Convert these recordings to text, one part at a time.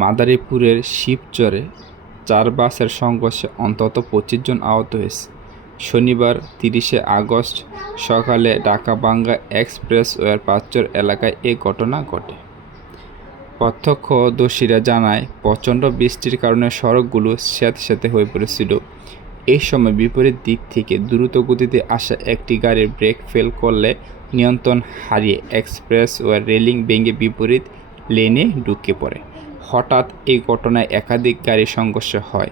মাদারীপুরের শিবচরে চার বাসের সংঘর্ষে অন্তত পঁচিশ জন আহত হয়েছে। শনিবার তিরিশে আগস্ট সকালে ঢাকাবাঙ্গা এক্সপ্রেসওয়ের পাঁচচর এলাকায় এ ঘটনা ঘটে। প্রত্যক্ষদর্শীরা জানায়, প্রচণ্ড বৃষ্টির কারণে সড়কগুলো স্যাঁতস্যাঁতে হয়ে পড়েছিল। এই সময় বিপরীত দিক থেকে দ্রুত গতিতে আসা একটি গাড়ির ব্রেক ফেল করলে নিয়ন্ত্রণ হারিয়ে এক্সপ্রেসওয়ের রেলিং ভেঙে বিপরীত লেনে ঢুকে পড়ে। হঠাৎ এই ঘটনায় একাধিক গাড়ি সংঘর্ষ হয়।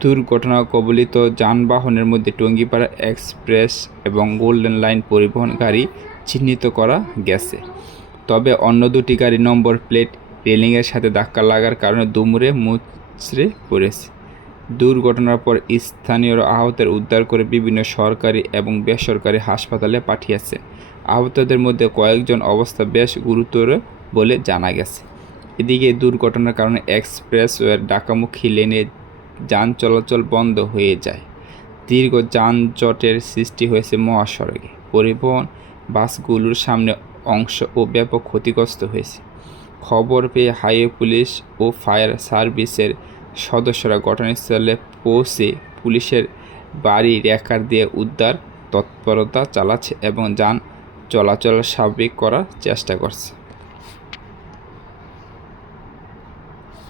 দুর্ঘটনা কবলিত যানবাহনের মধ্যে টঙ্গিপাড়া এক্সপ্রেস এবং গোল্ডেন লাইন পরিবহন গাড়ি চিহ্নিত করা গেছে। তবে অন্য দুটি গাড়ি নম্বর প্লেট রেলিংয়ের সাথে ধাক্কা লাগার কারণে দুমুরে মুচড়ে পড়েছে। দুর্ঘটনার পর স্থানীয়রা আহতের উদ্ধার করে বিভিন্ন সরকারি এবং বেসরকারি হাসপাতালে পাঠিয়েছে। আহতদের মধ্যে কয়েকজন অবস্থা বেশ গুরুতর বলে জানা গেছে। এদিকে দুর্ঘটনার কারণে এক্সপ্রেসওয়ের ঢাকামুখী লেনে যান চলাচল বন্ধ হয়ে যায়। দীর্ঘ যানজটের সৃষ্টি হয়েছে মহাসড়কে। পরিবহন বাসগুলোর সামনে অংশ ও ব্যাপক ক্ষতিগ্রস্ত হয়েছে। খবর পেয়ে হাইওয়ে পুলিশ ও ফায়ার সার্ভিসের সদস্যরা ঘটনাস্থলে পৌঁছে পুলিশের বাড়ি রেকার দিয়ে উদ্ধার, তৎপরতা চালাচ্ছে এবং যান চলাচল স্বাভাবিক করার চেষ্টা করছে।